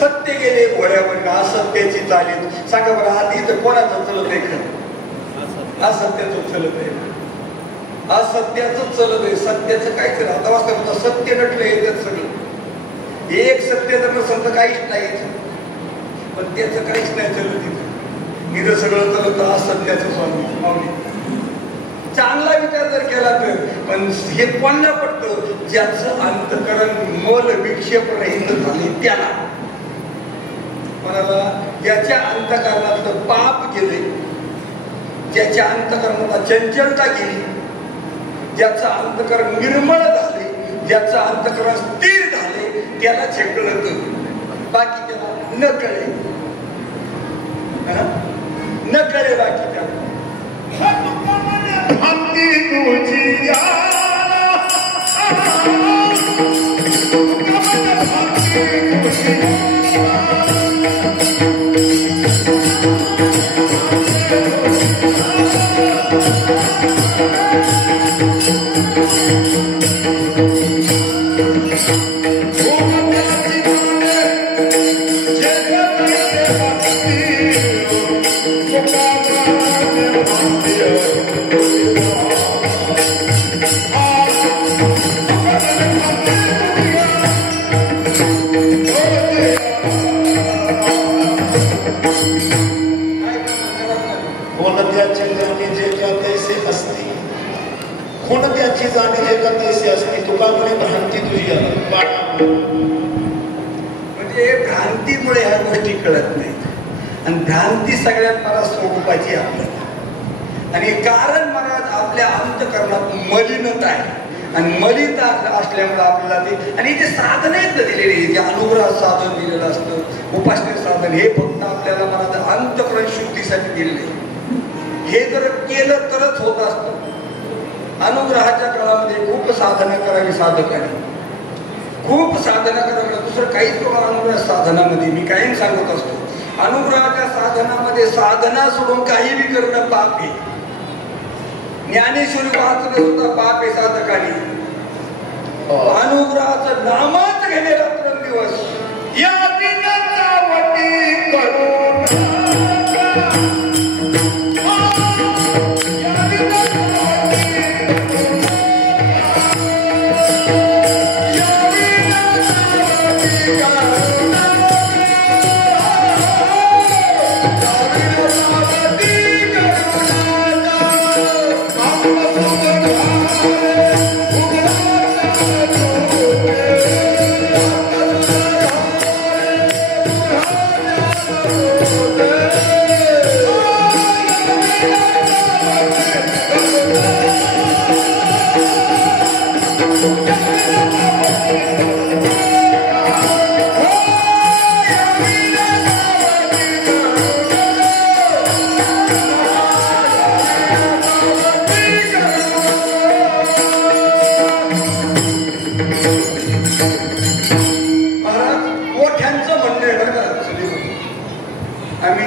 सत्य गेले घोड्यावर, असत्याची चालीत. सांगा बरं, आधी तर कोणाचं चलत आहे? खरं असत्याचं चलत आहे, असत्याचं चलत आहे. सत्याचं काहीच नाही. आता वाजता सत्य नटलं येतात सगळं. एक सत्य जर नसेल तर काहीच नाही, पण त्याचं काहीच नाही चलत. इथं सगळं चलत असत्याचं स्वामी माऊली. चांगला विचार जर केला तर, पण हे कोणाला पडतं? ज्याचं अंतकरण मल विक्षेप रहित झाले त्याला. कोणाला? ज्याच्या अंतकरणातलं पाप गेले, ज्याच्या अंतकरणाला चंचलता गेली, ज्याचं अंतकरण निर्मळ झाले, ज्याचं अंतकरण स्थिर झाले, त्याला कळत. बाकी त्याला न कळे, न कळे बाकी त्याला. म्हणजे भ्रांतीमुळे ह्या गोष्टी कळत नाहीत, आणि भ्रांती सगळ्यात मला स्वरूपाची आपल्याला. आणि कारण महाराज आपल्या अंतकरणात मलिनता आहे, आणि मलिनता असल्यामुळे आपल्याला ते, आणि जे साधन आहेत दिलेले, जे अनुग्रह साधन दिलेलं असतं, उपासने साधन, हे फक्त आपल्याला महाराज अंतकरण शुद्धीसाठी दिलेले. हे जर केलं तरच होत असतं. अनुग्रहाच्या काळामध्ये खूप साधना करावी साधकाने, खूप साधना करावी. दुसरं काहीच तुम्हाला अनुग्रह साधनामध्ये मी कायम सांगत असतो, अनुग्रहाच्या साधनामध्ये साधना सोडून काही बी करणं पाप आहे. ज्ञानेश्वरी वाचणं सुद्धा पाप आहे साधकाने. अनुग्रहाचं नामच घेणे रात्रंदिवस, या दिनावटी करून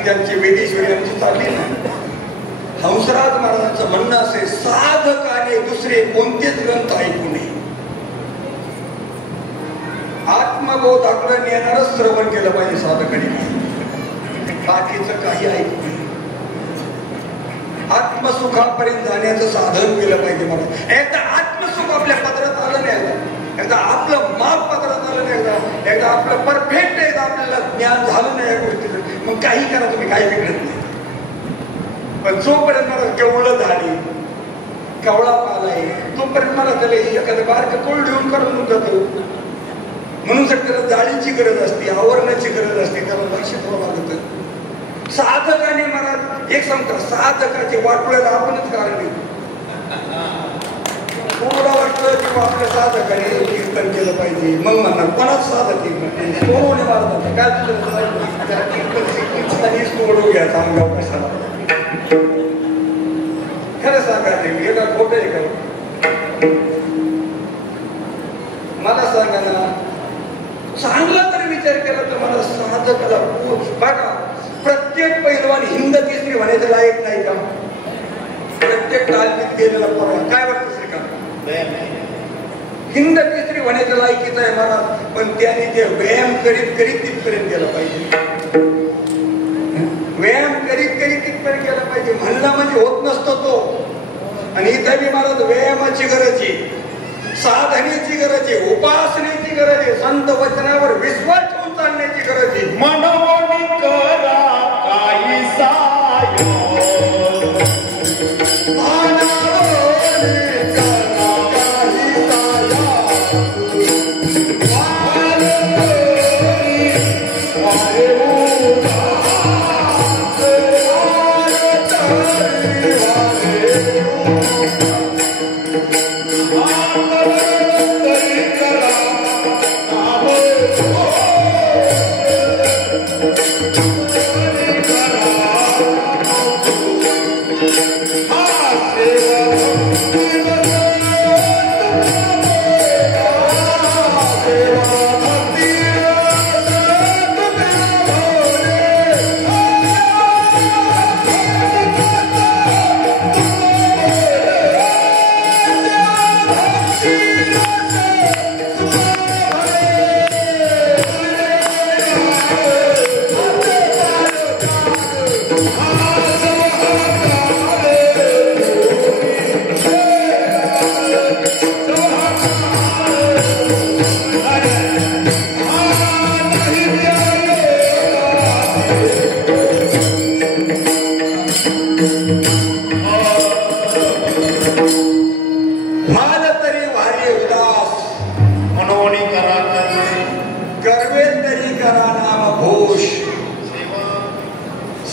ज्यांची वेदेश्वरी आमची चालली ना, हंसराज महाराजांचं म्हणणं असे, साधकाने दुसरे कोणतेच ग्रंथ ऐकू नये. आत्मा बोधाकडे नेणारच श्रवण केलं पाहिजे साधकाने. बाकीचं काही ऐकू नाही. आत्मसुखापर्यंत जाण्याचं साधन केलं पाहिजे. मला एकदा आत्मसुख आपल्या पदरात आलं नाही, एकदा आपलं माप पदरात आलं नाही, एकदा आपलं परफेक्ट एकदा आपल्याला ज्ञान झालं नाही या गोष्टीचं, मग काही करा तुम्ही, काही बिघडत नाही. पण जोपर्यंत मला केवढं झाली, कवळा पालाय, तोपर्यंत मला त्याला एखादं बारकं कोळ घेऊन करून जातो. म्हणून त्याला जाळीची गरज असते, आवरणाची गरज असते, त्याला लक्ष ठेवावं लागतं. साधकाने मला एक सांगता, साधकाचे वाटोळ्याला आपणच कारण थोडं वाटलं किंवा आपल्या साधकाने कीर्तन केलं पाहिजे, मग म्हणणार कोणाच साधक सोडवणे मारतात काय सोडू घ्या अंगावर कशाला. खरं सांगा ते एका खोटं आहे का? मला सांगा ना, चांगला जर विचार केला तर मला साधकाला बघा, प्रत्येक पैलवान हिंद केसरी होण्याचं लायक नाही का? प्रत्येक तालमीत गेलेला परवा काय वाटतं श्रीकांत? हिंद केसरी होण्याचं लायकीच आहे मला, पण त्याने ते व्यायाम करीत करीत तिथपर्यंत गेला पाहिजे. व्यायाम करीत करीत तिथपर्यंत गेला पाहिजे. म्हणणं म्हणजे होत नसतो तो. आणि इथे बी मला व्यायामाची गरज आहे, साधनेची गरज आहे, उपासनेची गरज आहे, संत वचनावर विश्वास ठेवून चालण्याची गरज आहे. मनोनी करा काही सायो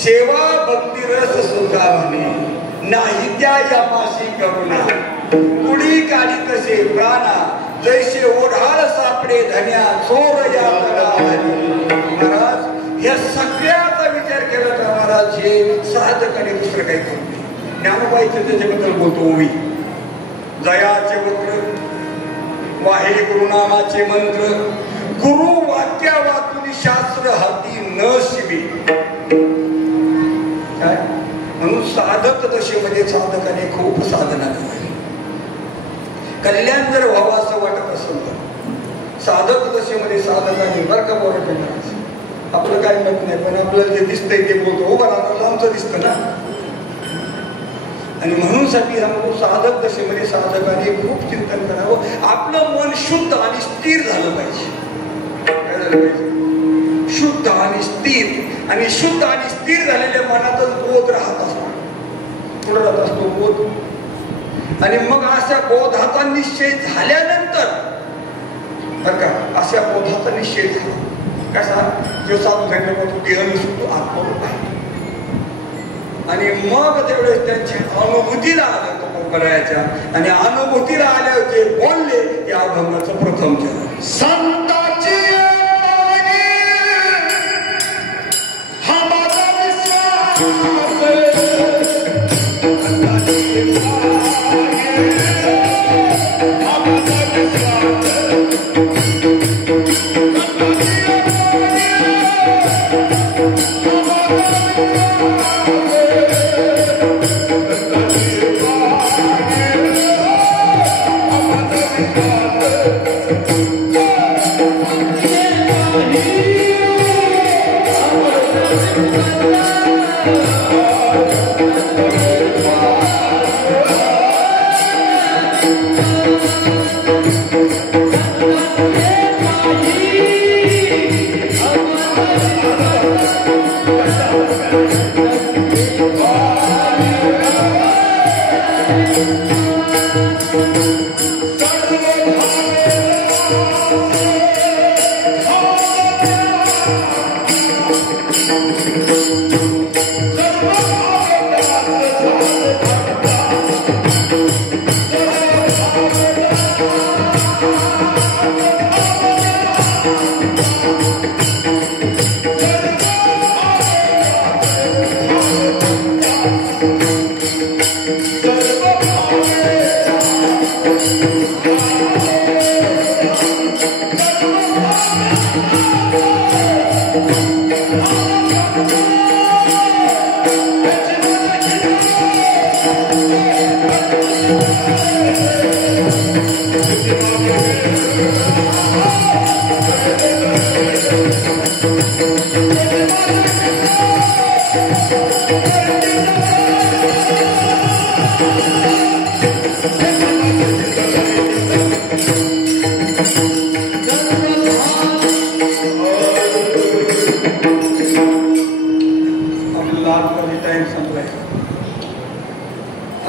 सेवा भक्ती रस सुखावणे नाही त्या यमाशी करुणा कुडी काढी तसे प्राणा जैसे ओढाळ सापडे धन्या चोर यातना. महाराज या सगळ्याचा विचार केला तर महाराज हे साधकाने दुसरं काही करू नये. ज्ञानोबाईचं त्याच्याबद्दल बोलतो ओवी, जयाचे वक्र वाहे गुरुनामाचे मंत्र गुरु वाक्या वाचून शास्त्र हाती न शिवी. म्हणून साधक दशेमध्ये साधकाने खूप साधना करावी. कल्याण जर व्हावं असं वाटत असेल तर साधक दशेमध्ये साधकाने बरं का बरं करायचं. आपलं काय मत नाही, पण आपल्याला जे दिसतंय ते बोलतो उभं राहणं आमचं दिसतं ना. आणि म्हणून साठी सांगतो साधक दशेमध्ये साधकाने खूप चिंतन करावं. आपलं मन शुद्ध आणि स्थिर झालं पाहिजे. काय झालं पाहिजे? शुद्ध आणि स्थिर. आणि शुद्ध आणि स्थिर झालेल्या मनातच बोध राहत असतो. पुढे राहत असतो बोध. आणि मग अशा बोधाचा निश्चय झाल्यानंतर बरं का, अशा बोधाचा निश्चय झाला कसा, जो साधू सांगितलं तो देह नसतो आत्मरूप आहे. आणि मग तेवढेच त्यांची अनुभूतीला आलं तो करायच्या. आणि अनुभूतीला आल्यावर जे बोलले त्या अभंगाचं प्रथम केलं संताची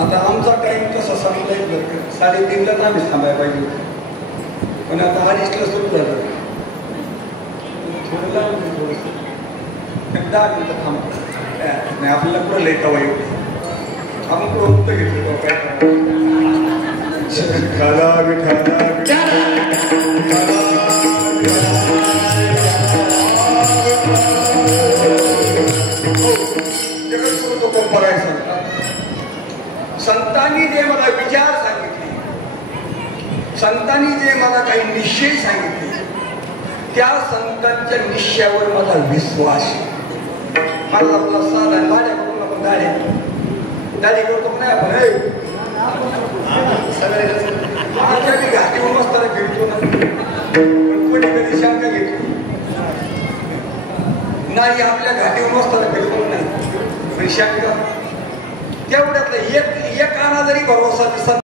आता आमचा टाइम तसा संपलाय बरं 3:30 ला आम्हीच थांबायला पाहिजे होतं. पण आता 2:30 सुरू झालं. थोडं लावून थोडंसं 10 मिनिटं थांबतो नाही आपल्याला पुढं लेता वाईट आपण पुढं मुक्त घेतलं काय खाला विठाला तो कंपराय संतांनी जे मला विचार सांगितले, संतांनी जे मला काही निश्चय सांगितले, त्या संतांच्या निश्चयावर माझा विश्वास. मला आपला साधा दाढ्या करून आपण दाढी करतो नाही आपण सगळ्या घाटीवर मस्ताना फिरतो ना कोणी कधी शंका घेतो नाही आपल्या घाटीवर मस्ताना फिरतो नाही पण शंका तेवढ्यातलं एक आणा जरी भरोसा